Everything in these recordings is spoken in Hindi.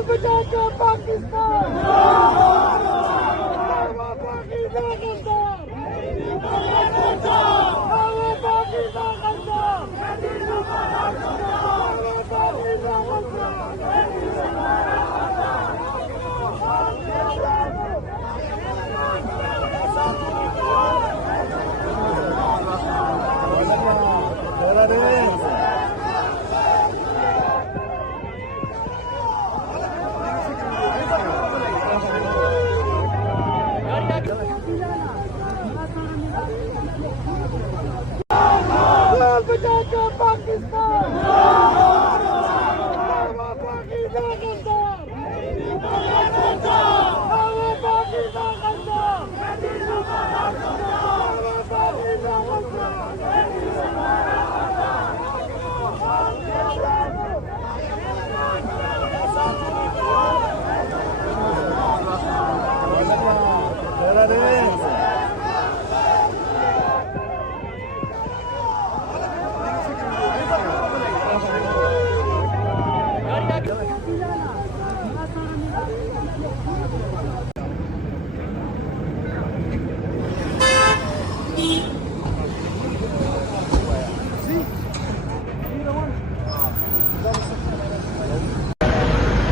बचाकर पाकिस्तान बचाकर पाकिस्तान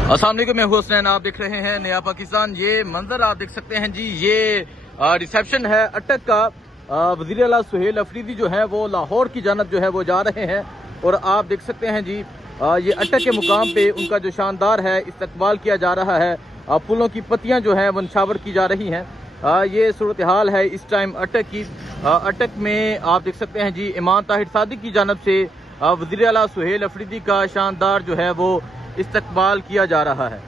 अस्सलाम वालेकुम, मैं हुसैन, आप देख रहे हैं नया पाकिस्तान। ये मंजर आप देख सकते हैं जी, ये रिसेप्शन है अटक का। वज़ीर आला सुहेल अफरीदी जो है वो लाहौर की जानब जो है वो जा रहे हैं और आप देख सकते हैं जी ये अटक के मुकाम पे उनका जो शानदार है इस्तकबाल किया जा रहा है। फूलों की पत्तियां जो हैं वो निछावर की जा रही हैं। ये सूरत हाल है इस टाइम अटक की। अटक में आप देख सकते हैं जी इमाम ताहिर सादिक की जानब से वज़ीर आला सुहेल अफरीदी का शानदार जो है वो इस्तकबाल किया जा रहा है।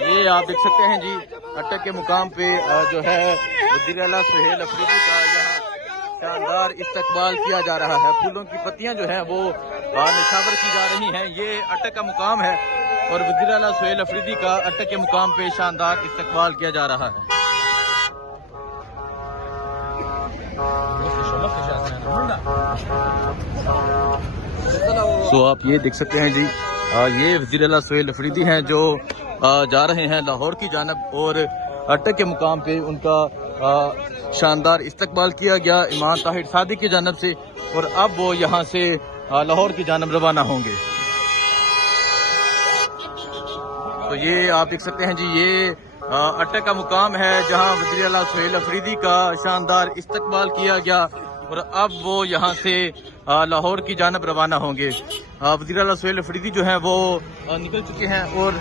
ये आप देख सकते हैं जी अटक के मुकाम पे जो है वज़ीर आला सुहेल अफरीदी का यहाँ शानदार इस्तकबाल किया जा रहा है। फूलों की पत्तियां जो है वो निछावर की जा रही हैं। ये अटक का मुकाम है और वज़ीर आला सुहेल अफरीदी का अटक के मुकाम पे शानदार इस्तकबाल किया जा रहा है। तो आप ये देख सकते हैं जी ये वज़ीर आला सुहेल अफरीदी हैं जो जा रहे हैं लाहौर की जानब और अटक के मुकाम पे उनका शानदार इस्तकबाल किया गया इमाम ताहिर सादिक की जानब से और अब वो यहाँ से लाहौर की जानब रवाना होंगे। तो ये आप देख सकते हैं जी ये अटक का मुकाम है जहाँ वज़ीर आला सुहेल अफरीदी का शानदार इस्तकबाल किया गया और अब वो यहाँ से लाहौर की जानब रवाना होंगे। वज़ीर आला सुहेल अफरीदी जो है वो निकल चुके हैं और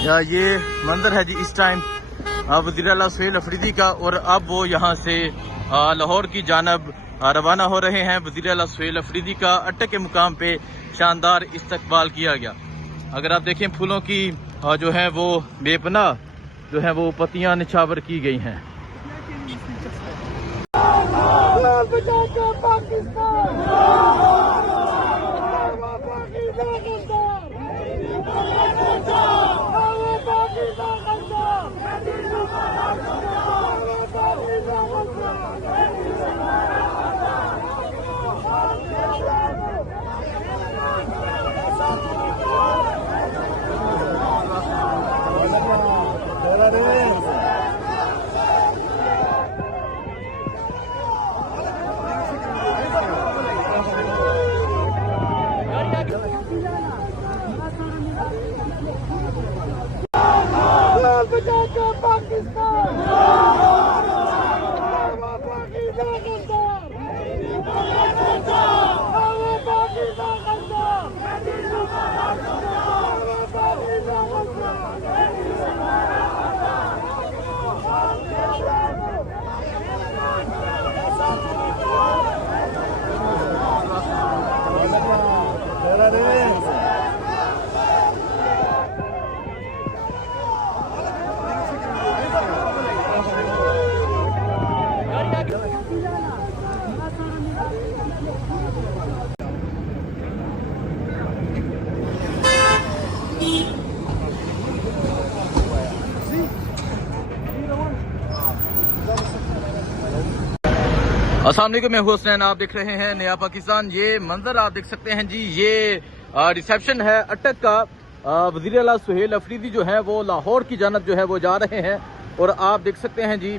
ये मंजर है जी इस टाइम वज़ीर आला सुहेल अफरीदी का और अब वो यहाँ से लाहौर की जानब रवाना हो रहे हैं। वज़ीर आला सुहेल अफरीदी का अटक के मुकाम पे शानदार इस्तकबाल किया गया। अगर आप देखें फूलों की जो है वो बेपनाह जो है वो पत्तियां निछावर की गई हैं। बचाकर पाकिस्तान अस्सलाम वालेकुम, मैं हुसैन, आप देख रहे हैं नया पाकिस्तान। ये मंजर आप देख सकते हैं जी, ये रिसेप्शन है अटक का। वज़ीर आला सुहेल अफरीदी जो है वो लाहौर की जानब जो है वो जा रहे हैं और आप देख सकते हैं जी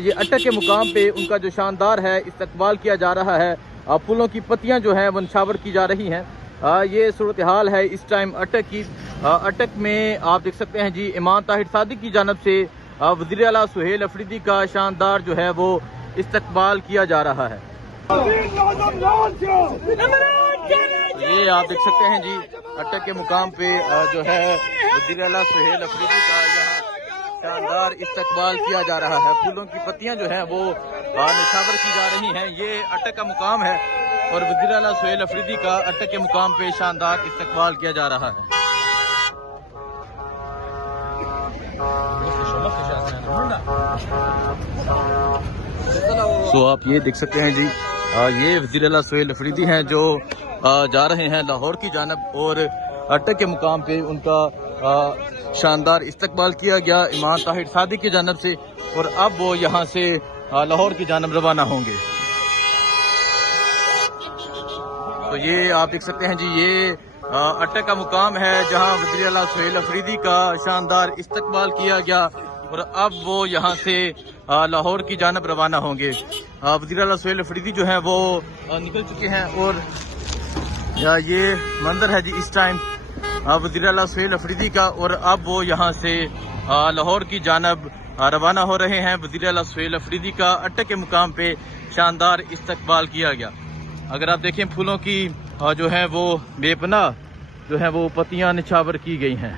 ये अटक के मुकाम पे उनका जो शानदार है इस्तकबाल किया जा रहा है। फूलों की पत्तियां जो हैं वो निछावर की जा रही हैं। ये सूरत हाल है इस टाइम अटक की। अटक में आप देख सकते हैं जी इमाम ताहिर सादिक की जानब से वज़ीर आला सुहेल अफरीदी का शानदार जो है वो इस्तकबाल किया जा रहा है। ये आप देख सकते हैं जी अटक के मुकाम पे जो है वज़ीर आला सुहेल अफरीदी का यहाँ शानदार इस्तकबाल किया जा रहा है। फूलों की पत्तियां जो हैं वो निछावर की जा रही हैं। ये अटक का मुकाम है और वज़ीर आला सुहेल अफरीदी का अटक के मुकाम पे शानदार इस्तकबाल किया जा रहा है। तो आप ये देख सकते हैं जी ये वज़ीर आला सुहेल अफरीदी हैं जो जा रहे हैं लाहौर की जानब और अटक के मुकाम पे उनका शानदार इस्तकबाल किया गया इमाम ताहिर सादिक की जानब से और अब वो यहाँ से लाहौर की जानब रवाना होंगे। तो ये आप देख सकते हैं जी ये अटक का मुकाम है जहाँ वज़ीर आला सुहेल अफरीदी का शानदार इस्तकबाल किया गया और अब वो यहाँ से लाहौर की जानब रवाना होंगे। वज़ीर आला सुहेल अफरीदी जो है वो निकल चुके हैं और ये मंजर है जी इस टाइम वज़ीर आला सुहेल अफरीदी का और अब वो यहाँ से लाहौर की जानब रवाना हो रहे हैं। वज़ीर आला सुहेल अफरीदी का अटक के मुकाम पे शानदार इस्तकबाल किया गया। अगर आप देखें फूलों की जो है वो बेपनाह जो है वो पत्तियां निछावर की गई हैं।